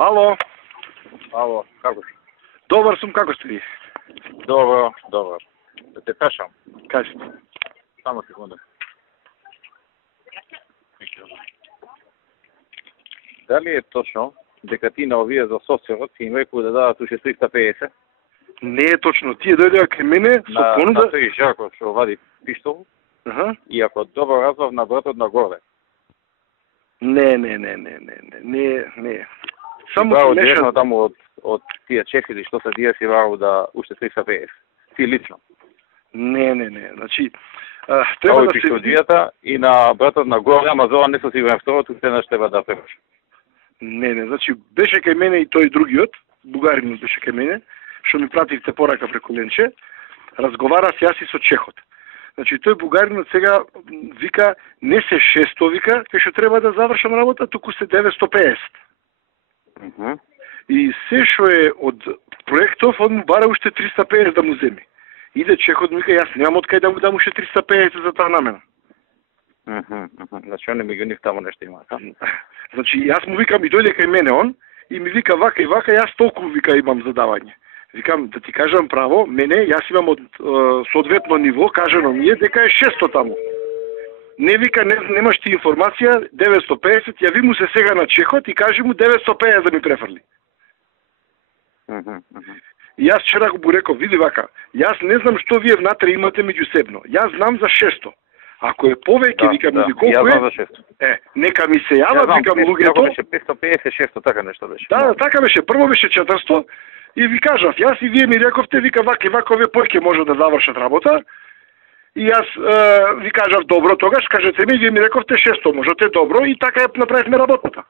Ало. Ало, како си? Добар сум, како сте ви? Добро, добро. Да те пешам. Кажете. Само секунда. Дали е точно дека ти на овие за соцерот им рекол да дадат уште 350? Не е точно. Тие дојдеа кај мене со понуда. На тој Жарко што вади пиштол. И ако добро разбав на братот на горе. Не. Само Браво, мешат. директно таму од тие чефили што се дија си варал да уште 350. Ти лично. Не. Значи, треба да се види и на братот на горе, ама за ова не сум сигурен второто, се треба да пребаш. Не, значи беше кај мене и тој другиот, бугаринот беше кај мене, што ми пративте порака преку Ленче, разговарав јас и со чехот. Значи тој бугаринот сега вика не се 600 вика, кај што треба да завршам работа, туку се 950. И се што е од проектов, он му бара уште 350 да му земи. Иде чехот му вика, јас немам од кај да му дам уште 350 за таа намена. Значи, он ми го нив таму нешто има. Значи, јас му викам и дојде кај мене он, и ми вика вака и вака, јас толку вика имам задавање. Викам, да ти кажам право, мене, јас имам од соодветно ниво, кажано ми е дека е 600 таму. Не вика, немаш ти информација, 950, јави му се сега на чехот и кажи му 950 да ми префрли. И јас вчера го реков, види вака, јас не знам што вие внатре имате меѓусебно. Јас знам за 600. Ако е повеќе, викам, или колку е, нека ми се јават, викам луѓето. Беше 550, 600, така нешто беше. Да, така беше. Прво беше 400 и ви кажав, јас и вие ми рековте, вика вака и вака, овие појке може да завршат работа. И јас ви кажав добро, тогаш кажете ми, вие ми рековте 600, можете добро и така ја направивме работата.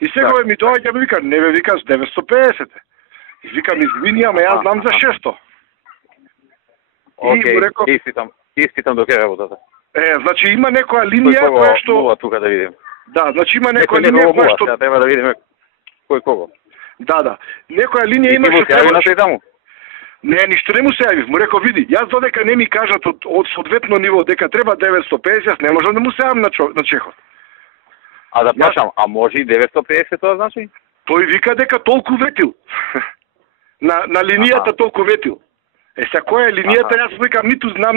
И сега ми доаѓа ми вика, не бе, вика 950. И викам, извини, ама јас знам за 600. Океј, испитам до крај работата. Значи има некоја линија која што тука да видим. Да, значи има некоја линија која што треба да видиме кој кого. Да. Некоја линија има што треба. Не, ништо не му се јавив. Му реков, види, јас додека не ми кажат од соодветно ниво дека треба 950, јас не можам да му се јавам на чехот. А да прашам, а може и 950 тоа значи? Тој вика дека толку ветил. на линијата толку ветил. Сега која е линијата, јас викам, ниту знам,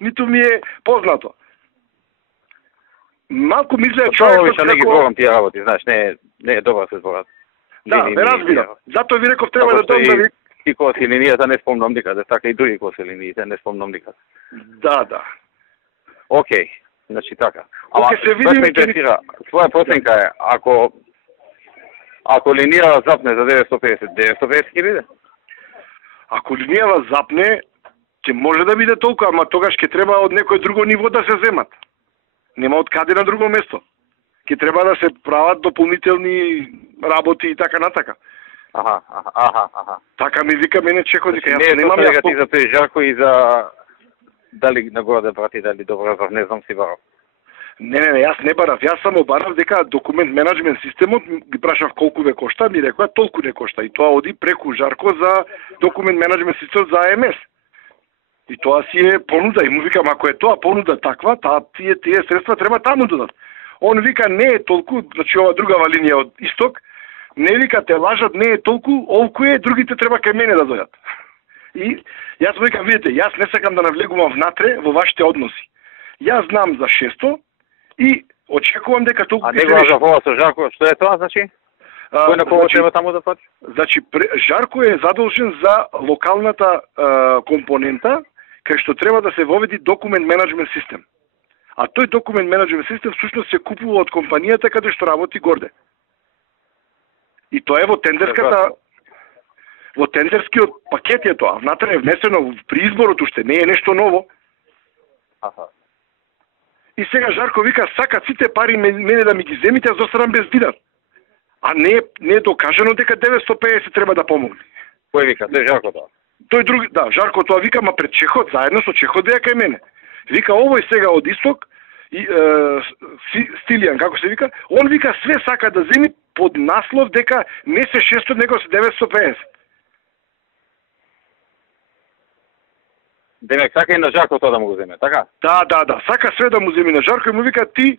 ниту ми е познато. Малку мислеја човекот како... Не ги зборам тие работи, знаеш, не е добро се зборат. Да, ме разбира. Затоа ви реков треба да дом да ви... И кога си линијата не спомнам никаде, така и други кога си линиите не спомнам никаде. Да. Океј, значи така. Ама се види ме интересира, твоја проценка е, ако линијава запне за 950, 950 ќе биде? Ако линијава запне, ќе може да биде толку, ама тогаш ќе треба од некој друго ниво да се земат. Нема од каде на друго место. Ќе треба да се прават дополнителни работи и така натака. Аха. Така ми вика мене чехот, дека јас немам ја ти за тој Жарко и за дали нагоре да брати, дали добро, не знам си барав. Не, јас не барав. Јас само барав дека документ менеджмент системот, ги прашав колку ве кошта, ми рекоа толку не кошта. И тоа оди преку Жарко за документ менеджмент систем за АМС. И тоа си е понуда. И му викам, ако е тоа понуда таква, тие средства треба таму додат. Он вика, не е толку, значи ова другава линија од исток, не вика, те лажат, не е толку, олку е, другите треба кај мене да дојдат. И јас му викам, видите, јас не сакам да навлегувам внатре во вашите односи. Јас знам за 600 и очекувам дека толку ќе се реши. А него за со Жарко, што е тоа, значи? Кој на кого треба таму да плати? Значи, Жарко е задолжен за локалната компонента, кај што треба да се воведи документ менеджмент систем. А тој документ менеджмент систем всушност се купува од компанијата каде што работи горде. И тоа е во тендерската, во тендерскиот пакет е тоа. Внатре е внесено при изборот уште, не е нешто ново. И сега Жарко вика, сакат сите пари мене да ми ги земите, аз останам без динар. А не е докажано дека 950 треба да помогне. Кој вика? Тој Жарко тоа? Тој други, да, Жарко тоа вика, ма пред чехот, заедно со чехот беа кај мене. Вика, овој сега од исток, и Стилијан, како се вика, он вика све сака да земи под наслов дека не се 600, него се 950. Демек, сака и на Жарко тоа да му го земе, така? Да, сака све да му земи на Жарко и му вика ти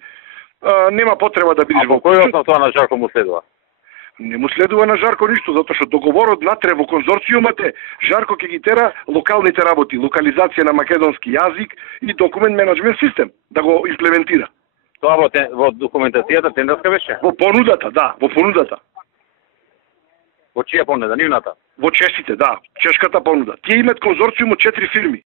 нема потреба да бидеш во кој основ тоа на Жарко му следува? Не му следува на Жарко ништо, затоа што договорот натре во конзорциумот е Жарко ќе ги тера локалните работи, локализација на македонски јазик и документ менеджмент систем да го имплементира. Тоа во документацијата тендерска беше? Во понудата, да, во понудата. Во чија понуда, нивната? Во чешите, да, чешката понуда. Тие имаат конзорциум од 4 фирми.